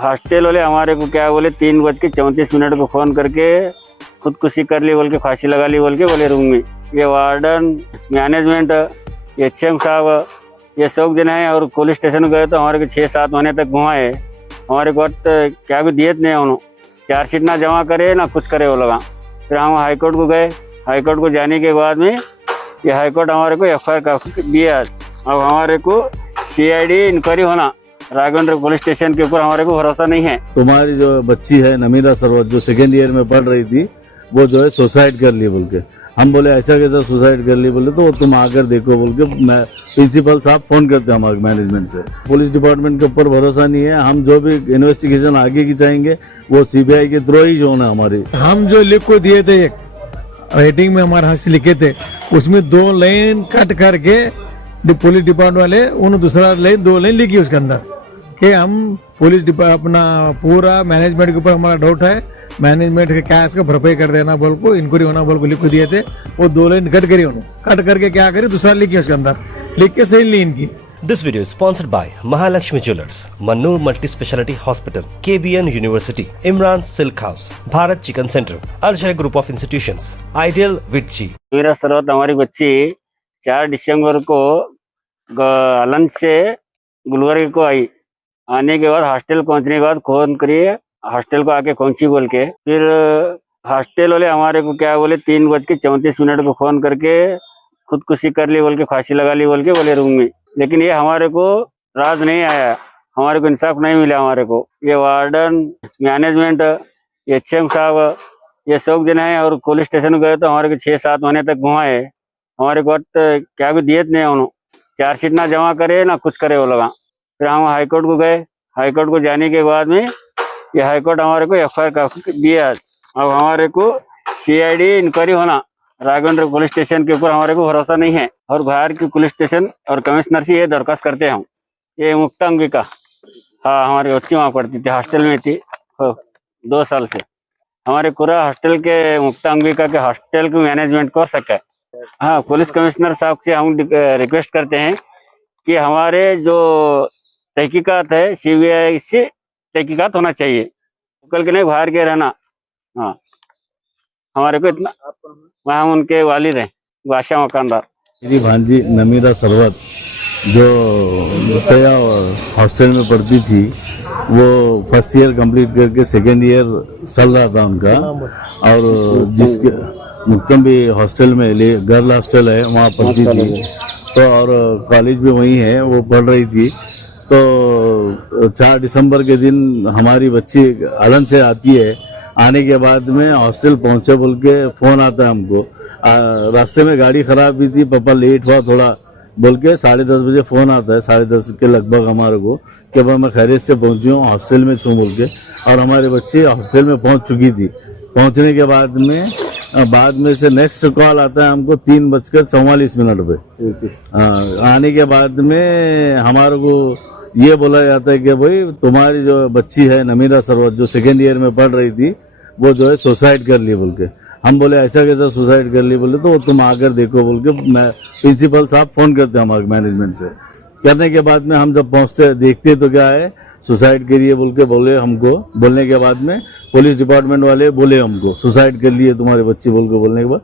Hostel वाले हमारे को क्या बोले 3:34 को फ़ोन करके खुदकुशी कर ली बोल के, फांसी लगा ली बोल के बोले रूम में। ये वार्डन, मैनेजमेंट, HM साहब, ये सब जने हैं। और पुलिस स्टेशन गए तो हमारे को 6-7 महीने तक घुमाए। हमारे को क्या भी दिए नहीं उन्होंने, चार्जशीट ना जमा करे ना कुछ करे वो लगा। फिर हम हाईकोर्ट को गए। हाईकोर्ट को जाने के बाद में ये हाईकोर्ट हमारे को FIR दिया। अब हमारे को CID इंक्वायरी होना, राघवेंद्र पुलिस स्टेशन के ऊपर हमारे को भरोसा नहीं है। तुम्हारी जो बच्ची है नमीरा सरवत, जो 2nd ईयर में पढ़ रही थी, वो जो है सुसाइड कर ली बोल के। हम बोले ऐसा कैसा सुसाइड कर ली, बोले तो वो तुम आकर देखो बोल के प्रिंसिपल साहब फोन करते हैं हमारे मैनेजमेंट से। पुलिस डिपार्टमेंट के ऊपर भरोसा नहीं है। हम जो भी इन्वेस्टिगेशन आगे की चाहेंगे वो CBI के थ्रू ही जो होना हमारी। हम जो लिख को दिए थे, एक राइटिंग में हमारे हाथ से लिखे थे, उसमें 2 लाइन कट करके पुलिस डिपार्टमेंट वाले उन दूसरा लाइन 2 लाइन लिखी उसके अंदर कि हम पुलिस अपना पूरा मैनेजमेंट के ऊपर हमारा डाउट है, मैनेजमेंट के कैश का भरपाई कर देना बोल को, इंक्वायरी होना बोल को लिख दिए थे। वो 2 लाइन कट करी, उन्होंने कट करके क्या करी, दूसरा लिखी उसके अंदर, लिख के सही ली इनकी। This video is sponsored by Mahalakshmi Jewelers, Mannur Multi Speciality Hospital, KBN University, Imran Silk House, Bharat Chicken Center, Arjay Group of Institutions, Ideal Vitchi। मेरा सरवत हमारी बच्ची 4 दिसंबर को अलन से गुलबर्ग को आई। आने के बाद हॉस्टल पहुंचने के बाद फोन करिए, हॉस्टल को आके पहुंची बोल के। फिर हॉस्टल वाले हमारे को क्या बोले 3:34 को फ़ोन करके खुदकुशी कर ली बोल के, फांसी लगा ली बोल के बोले रूम में। लेकिन ये हमारे को राज नहीं आया, हमारे को इंसाफ नहीं मिला। हमारे को ये वार्डन, मैनेजमेंट, HM साहब, ये सब जने हैं। और पुलिस स्टेशन गए तो हमारे को 6-7 महीने तक घुमाए। हमारे को क्या भी दिए नहीं उन्होंने, चार्जशीट ना जमा करे ना कुछ करे वो लगा। फिर हम हाईकोर्ट को गए। हाईकोर्ट को जाने के बाद में ये हाईकोर्ट हमारे को FIR दिया। अब हमारे को CID इंक्वायरी होना, राघवेंद्र पुलिस स्टेशन के ऊपर हमारे को भरोसा नहीं है। और बाहर की पुलिस स्टेशन और कमिश्नर से ये दरखास्त करते हैं हम। ये मुक्ता अंगिका, हाँ, हमारी बच्ची वहाँ पढ़ती थी, हॉस्टल में थी 2 साल से। हमारे पूरा हॉस्टल के मुक्ता अंगिका के हॉस्टल के मैनेजमेंट को सके। हाँ, पुलिस कमिश्नर साहब से हम रिक्वेस्ट करते हैं कि हमारे जो तहकीकात है CBI से तहकीकात होना चाहिए, कल के नहीं बाहर के रहना। हाँ, हमारे को इतना, वहाँ उनके वालिद हैं बादशाह मकानदार। मेरी भांजी नमीरा सरवत जो मुतैया हॉस्टल में पढ़ती थी, वो 1st ईयर कंप्लीट करके 2nd ईयर चल रहा था उनका। और जिसके मुक्तम भी हॉस्टल में, गर्ल हॉस्टल है, वहाँ पढ़ती थी। तो और कॉलेज भी वहीं है, वो पढ़ रही थी। तो 4 दिसंबर के दिन हमारी बच्ची अलन से आती है। आने के बाद में हॉस्टल पहुंचे बोल के फोन आता है हमको। रास्ते में गाड़ी खराब भी थी, पापा लेट हुआ थोड़ा बोल के 10:30 बजे फोन आता है, 10:30 के लगभग हमारे को, कि भाई मैं खैरियत से पहुंची हूँ, हॉस्टल में छूँ बोल के। और हमारे बच्चे हॉस्टल में पहुंच चुकी थी। पहुंचने के बाद में से नेक्स्ट कॉल आता है हमको 3:44 पे। आने के बाद में हमारे को ये बोला जाता है कि भाई तुम्हारी जो बच्ची है नमीरा सरवत, जो 2nd ईयर में पढ़ रही थी, वो जो है सुसाइड कर ली बोल के। हम बोले ऐसा कैसा सुसाइड कर ली, बोले तो वो तुम आकर देखो बोल के प्रिंसिपल साहब फोन करते हैं हमारे मैनेजमेंट से। करने के बाद में हम जब पहुंचते देखते तो क्या है, सुसाइड करिए बोल के बोले हमको। बोलने के बाद में पुलिस डिपार्टमेंट वाले बोले हमको सुसाइड कर लिए तुम्हारी बच्ची बोल के। बोलने के बाद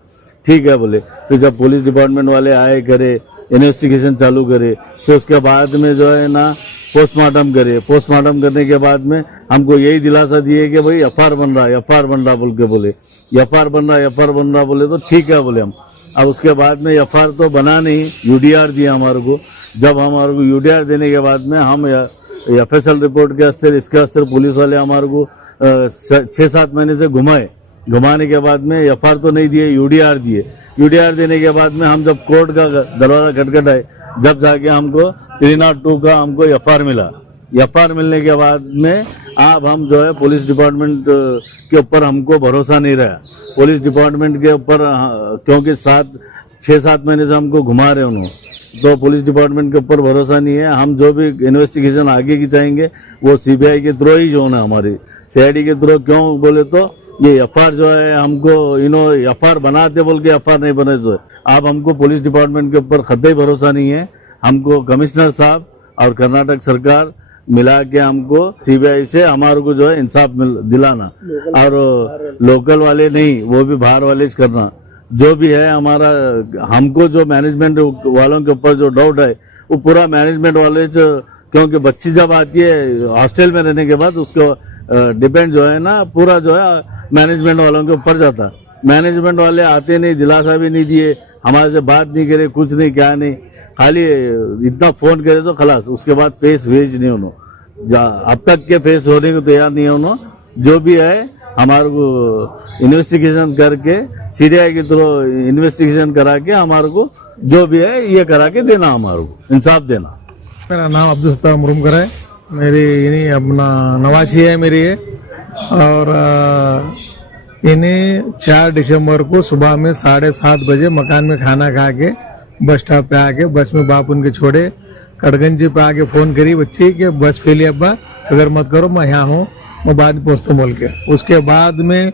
ठीक है बोले। फिर जब पुलिस डिपार्टमेंट वाले आए, करे इन्वेस्टिगेशन चालू करे, फिर उसके बाद में जो है ना पोस्टमार्टम करे। पोस्टमार्टम करने के बाद में हमको यही दिलासा दिए कि भाई FIR बन रहा है, FIR बन रहा बोल के बोले। FIR बन रहा बोले तो ठीक है बोले हम। अब उसके बाद में FIR तो बना नहीं, UDR दिया हमारे को। जब हमारे को UDR देने के बाद में हम FSL रिपोर्ट के अस्तर, इसके अस्तर पुलिस वाले हमारे को 6-7 महीने से घुमाने के बाद में FIR तो नहीं दिए, UDR दिए। UDR देने के बाद में हम जब कोर्ट का दरवाजा खटखटाए, जब जाके हमको 302 का हमको FIR मिला। FIR मिलने के बाद में अब हम जो है पुलिस डिपार्टमेंट के ऊपर हमको भरोसा नहीं रहा। पुलिस डिपार्टमेंट के ऊपर, क्योंकि 6-7 महीने से हमको घुमा रहे उन्होंने, तो पुलिस डिपार्टमेंट के ऊपर भरोसा नहीं है। हम जो भी इन्वेस्टिगेशन आगे की चाहेंगे वो CBI के थ्रू ही जो होना, हमारी CID के थ्रू। क्यों बोले तो ये FIR जो है हमको FIR बनाते बोल के FIR नहीं बने। जो अब हमको पुलिस डिपार्टमेंट के ऊपर कतई भरोसा नहीं है। हमको कमिश्नर साहब और कर्नाटक सरकार मिला के हमको सीबीआई से हमारे को जो है इंसाफ दिलाना, और लोकल वाले नहीं, वो भी बाहर वाले करना। जो भी है हमारा, हमको जो मैनेजमेंट वालों के ऊपर जो डाउट है वो पूरा मैनेजमेंट वाले जो, क्योंकि बच्ची जब आती है हॉस्टल में रहने के बाद उसको डिपेंड जो है ना पूरा जो है मैनेजमेंट वालों के ऊपर जाता। मैनेजमेंट वाले आते नहीं, दिलासा भी नहीं दिए, हमारे से बात नहीं करे, कुछ नहीं, क्या नहीं, खाली इतना फोन करे तो खलास, उसके बाद फेस भेज नहीं उन्होंने, अब तक के फेस होने को तैयार नहीं है उन्होंने। जो भी है हमारे को इन्वेस्टिगेशन करके सीबीआई के थ्रू इन्वेस्टिगेशन करा के हमारे को जो भी है ये करा के देना, हमारे को इंसाफ देना। मेरा नाम अब्दुल सत्तार मुरुमकर है, मेरी इन्हीं अपना नवासी है मेरी ये, और इन्हें 4 दिसंबर को सुबह में 7:30 बजे मकान में खाना खा के बस स्टॉप पे आके बस में बाप उनके छोड़े, कटगंजी पे आके फोन करी बच्ची के बस फेली अब्बा, फिक्र मत करो मैं यहाँ हूँ, मैं बाद में पहुँचता हूँ बोल के। उसके बाद में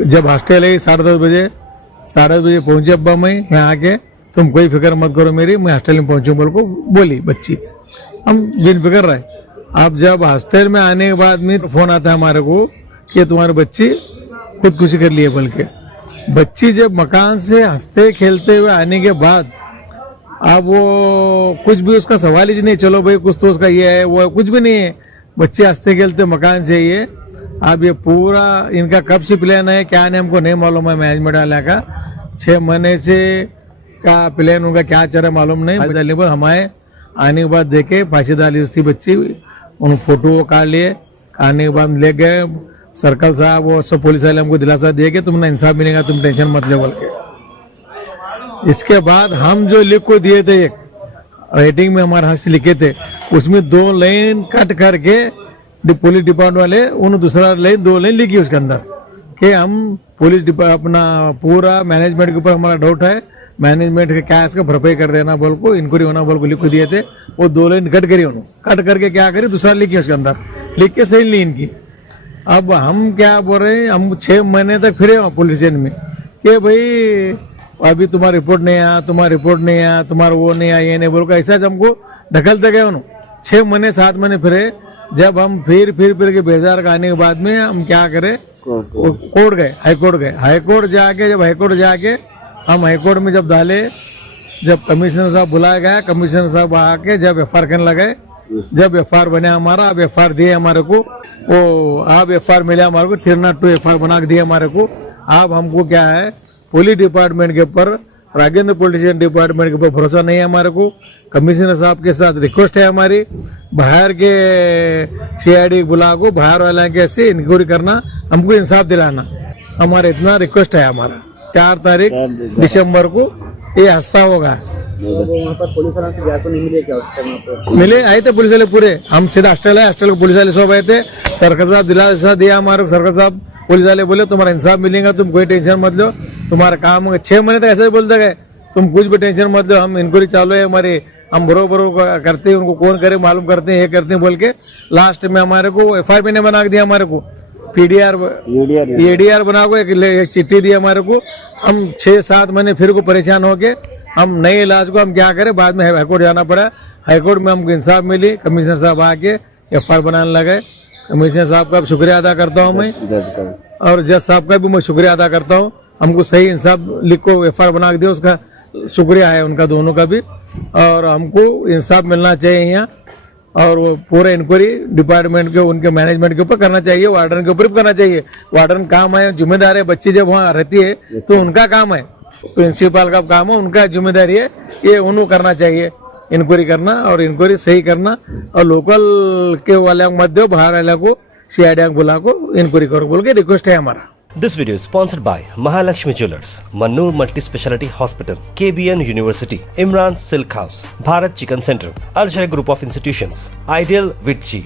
जब हॉस्टल है 10:30 बजे पहुंचे अब्बा, मैं यहाँ आके तुम कोई फिक्र मत करो मेरी, मैं हॉस्टल में पहुंचूं बोल को बोली बच्ची। हम बिन फिक्र रहे। अब जब हॉस्टल में आने के बाद में फोन आता है हमारे को कि तुम्हारी बच्ची खुदकुशी कर ली है बोल के। बच्ची जब मकान से हंसते खेलते हुए आने के बाद अब वो कुछ भी उसका सवाल ही नहीं, चलो भाई कुछ तो उसका ये है वो है, कुछ भी नहीं है, बच्चे हंसते खेलते मकान से ये। अब ये पूरा इनका कब से प्लान है क्या नहीं हमको नहीं मालूम है, मैनेजमेंट वाला का 6 महीने से का प्लान उनका क्या चल रहा है मालूम नहीं। पर हमारे आने के बाद देखे फांसी डाली थी बच्ची, उन फोटो काट लिए, आने के बाद ले गए सर्कल साहब, वो सब पुलिस वाले हमको दिलासा दिए कि तुमने इंसाफ मिलेगा, तुम टेंशन मत ले बोल के। इसके बाद हम जो लिख को दिए थे, एक राइटिंग में हमारे हाथ से लिखे थे, उसमें 2 लाइन कट करके पुलिस डिपार्टमेंट वाले उन दूसरा लाइन 2 लाइन लिखी उसके अंदर कि हम पुलिस अपना पूरा मैनेजमेंट के ऊपर हमारा डाउट है, मैनेजमेंट के क्या इसका भरपाई कर देना बोल को, इंक्वायरी होना बोल को लिख दिए थे। वो 2 लाइन कट करी उन्होंने, कट करके क्या करी दूसरा लिखी उसके अंदर, लिख के सही ली इनकी। अब हम क्या बोल रहे हैं, हम 6 महीने तक फिरे पुलिस स्टेशन में कि भाई अभी तुम्हारा रिपोर्ट नहीं आया, तुम्हारा रिपोर्ट नहीं आया, तुम्हारा वो नहीं आया, ये नहीं बोल को, ऐसा हमको ढकलते गए उन्होंने। 6 महीने 7 महीने फिरे। जब हम फिर के बेजार का आने के बाद में हम क्या करें, कोर्ट गए, हाईकोर्ट गए। हाईकोर्ट जाके हम हाईकोर्ट में जब डाले, जब कमिश्नर साहब बुलाया गया, कमिश्नर साहब आके जब एफआईआर करने लगे, जब एफआईआर बने हमारा, अब एफआईआर दिए हमारे को, वो अब एफआईआर मिले हमारे को 302 एफआईआर बना के दिए हमारे को। अब हमको क्या है, पुलिस डिपार्टमेंट के ऊपर, राजेंद्र पुलिस डिपार्टमेंट के ऊपर भरोसा नहीं है हमारे को। कमिश्नर साहब के साथ रिक्वेस्ट है हमारी, बाहर के सीआईडी बुला को, बाहर वाला कैसे इंक्वायरी करना, हमको इंसाफ दिलाना, हमारा इतना रिक्वेस्ट है हमारा। 4 तारीख दिसंबर को ये हंसता होगा। वहाँ पर पुलिस वालों से जाकर नहीं मिले क्या उस टाइम पे? मिले, आए थे पुलिस वाले पूरे, हम सीधा हॉस्टल है, हॉस्टल को पुलिस वाले सब आए थे। सरकार साहब दिलासा दिया हमारे को, सरकार साहब पुलिस वाले बोले तुम्हारा इंसाफ मिलेगा, तुम कोई टेंशन मत लो, तुम्हारा काम 6 महीने तक ऐसे ही बोलते गए, तुम कुछ भी टेंशन मत लो, हम इंक्वायरी चालू है हमारी, हम बरोबर करते हैं, उनको कौन करे मालूम करते हैं, ये करते हैं बोल के लास्ट में हमारे को एफआईआर ने बना के दिया हमारे को, एडीआर बना को एक चिट्ठी दी हमारे को। हम 6-7 महीने फिर को परेशान हो गए, हम नए इलाज को हम क्या करें, बाद में हाईकोर्ट जाना पड़ा। हाईकोर्ट में हमको इंसाफ मिली, कमिश्नर साहब आके एफआईआर बनाने लगे। कमिश्नर साहब का शुक्रिया अदा करता हूँ मैं, और जज साहब का भी मैं शुक्रिया अदा करता हूँ, हमको सही इंसाफ लिख को एफआईआर बना के दिया, उसका शुक्रिया है उनका दोनों का भी। और हमको इंसाफ मिलना चाहिए यहाँ, और वो पूरे इंक्वायरी डिपार्टमेंट के उनके मैनेजमेंट के ऊपर करना चाहिए, वार्डन के ऊपर भी करना चाहिए। वार्डन काम है, जिम्मेदार है, बच्ची जब वहाँ रहती है तो उनका काम है, प्रिंसिपल का काम है, उनका जिम्मेदारी है, ये उन्होंने करना चाहिए, इंक्वायरी करना और इंक्वायरी सही करना। और लोकल के वाले मत दो, बाहर वाले को सीआईडी बुला को इंक्वायरी करो बोल के रिक्वेस्ट है हमारा। This video is sponsored by Mahalakshmi Jewelers, Mannur Multi-Speciality Hospital, KBN University, Imran Silk House, Bharat Chicken Center, Al Shaykh Group of Institutions, Ideal Vitchi,